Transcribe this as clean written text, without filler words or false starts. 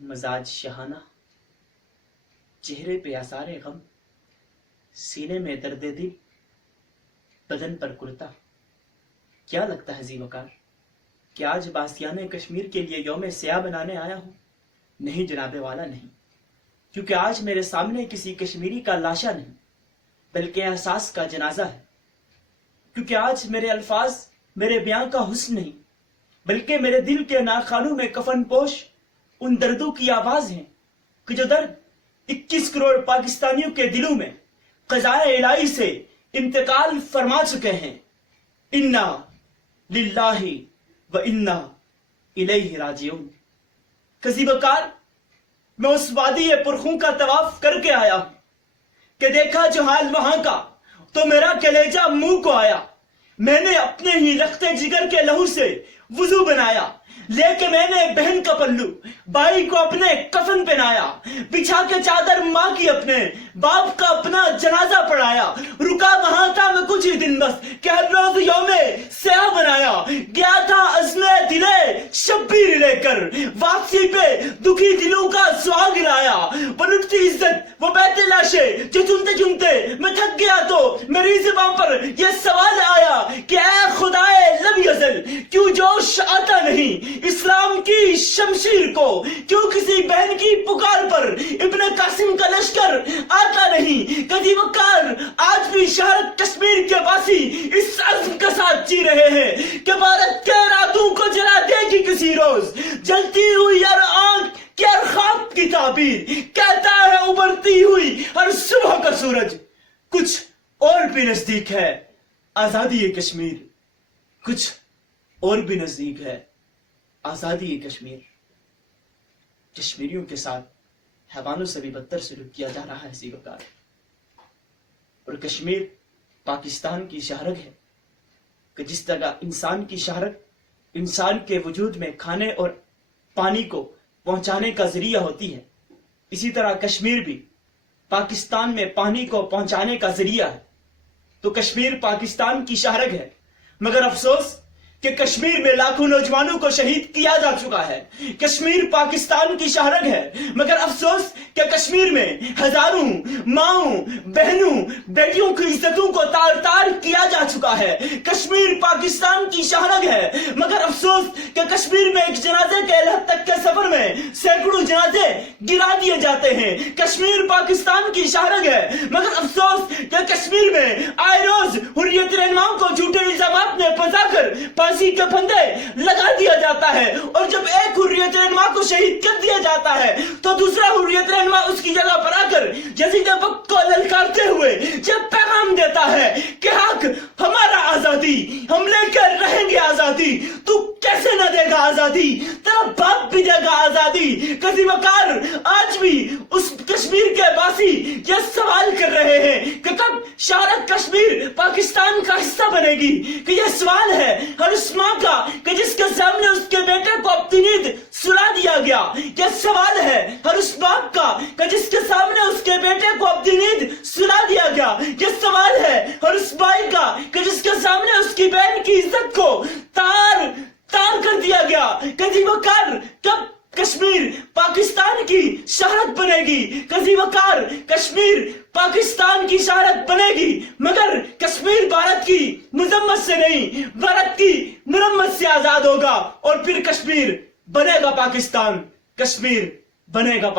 مزاج شہانہ، چہرے پہ آثار غم، سینے میں درد دل، بدن پر کرتا۔ کیا لگتا ہے ذی وقار کہ آج باسیان کشمیر کے لیے یوم سیاہ بنانے آیا ہوں؟ نہیں جناب والا، نہیں، کیونکہ آج میرے سامنے کسی کشمیری کا لاشا نہیں بلکہ احساس کا جنازہ ہے۔ کیونکہ آج میرے الفاظ میرے بیان کا حسن نہیں بلکہ میرے دل کے ناخانوں میں کفن پوش ان دردوں کی آواز ہیں کہ جو درد 21 کروڑ پاکستانیوں کے دلوں میں قضائے الہی سے انتقال فرما چکے ہیں۔ انا للہ و انا الیہ راجعون۔ کسی بکار میں اس وادی پرخوں کا طواف کر کے آیا ہوں کہ دیکھا جو حال وہاں کا تو میرا کلیجہ منہ کو آیا۔ میں نے اپنے ہی لختے جگر کے لہو سے وضو بنایا، لے کے میں نے بہن کا پلو بھائی کو اپنے کفن پہنایا، بچھا کے چادر ماں کی اپنے باپ کا اپنا جنازہ پڑھایا۔ رکا وہاں تھا میں کچھ ہی دن بس کہ ہر روز یوم سیاہ بنایا۔ گیا تھا عزم دلے شبیر لے کر، واپسی پہ دکھی دلوں کا سہاگ لایا۔ وہ لٹتی عزت وہ بیت لاشیں جو چنتے چنتے میں تھک گیا تو میری زبان پر یہ سوال آیا کہ اے خدائے لم یزل، کیوں جوش آتا نہیں اسلام کی شمشیر کو؟ کیوں کسی بہن کی پکار پر ابن قاسم کا لشکر آتا نہیں؟ کدی وقار آج بھی شہر کشمیر کے باسی اس عزم کے ساتھ جی رہے ہیں کہ بھارت کے ارادوں کو جلا دے گی کسی روز۔ جلتی ہوئی ہر آنکھ کی ہر خواب کی تعبیر کہتا ہے ابھرتی ہوئی ہر صبح کا سورج۔ کچھ اور بھی نزدیک ہے آزادی کشمیر، کچھ اور بھی نزدیک ہے آزادی کشمیر۔ کشمیریوں کے ساتھ حیوانوں سے بھی بدتر سلوک کیا جا رہا ہے ذی وقار۔ اور کشمیر پاکستان کی شہرگ ہے کہ جس طرح انسان کی شہرگ انسان کے وجود میں کھانے اور پانی کو پہنچانے کا ذریعہ ہوتی ہے، اسی طرح کشمیر بھی پاکستان میں پانی کو پہنچانے کا ذریعہ ہے۔ تو کشمیر پاکستان کی شہرگ ہے، مگر افسوس کہ کشمیر میں لاکھوں نوجوانوں کو شہید کیا جا چکا ہے۔ کشمیر پاکستان کی شہرگ ہے، مگر افسوس کہ کشمیر میں ہزاروں ماؤں بہنوں بیٹیوں کی عزتوں کو تار تار کیا جا چکا ہے۔ کشمیر پاکستان کی شہرگ ہے، مگر افسوس کہ کشمیر میں ایک جنازے کے لحد تک کے سفر میں سینکڑوں جنازے گرا دیے جاتے ہیں۔ کشمیر پاکستان کی شہرگ ہے، مگر افسوس کہ کشمیر میں آئے روز حریت رہنماؤں کو جھوٹے الزامات میں پھنسا کر پھانسی کے پھندے لگا دیا جاتا ہے، اور جب ایک حریت رہنما کو شہید کر دیا جاتا ہے تو دوسرا حریت رہنما اس کی جگہ پر آ کر یزید وقت کو للکارتے ہوئے یہ پیغام دیتا ہے کہ حق ہمارا آزادی، ہم لے کر رہیں گے آزادی۔ تو کیسے نہ دے گا آزادی؟ تیرا باپ بھی دے گا آزادی۔ کسی وقار آج بھی اس کشمیر کے باسی یہ سوال کر رہے ہیں کہ کب شہر کشمیر پاکستان کا حصہ بنے گی؟ کہ یہ سوال ہے ہر اس ماں کا کہ جس کے سامنے اس کے بیٹے کو اپنی نیند سلا دیا گیا۔ یہ سوال ہے ہر اس باپ کا کہ جس کے سامنے اس کے بیٹے کو اپنی نیند سلا دیا گیا۔ یہ سوال ہے ہر اس بھائی کا کہ جس کے سامنے اس کی بہن کی عزت کو تار تار کر دیا گیا۔ کبھی وقار کب کشمیر پاکستان کی شہرت بنے گی؟ کبھی وقار کشمیر پاکستان کی شہرت بنے گی، مگر کشمیر بھارت کی مذمت سے نہیں، بھارت کی مرمت سے آزاد ہوگا، اور پھر کشمیر بنے گا پاکستان، کشمیر بنے گا پاکستان۔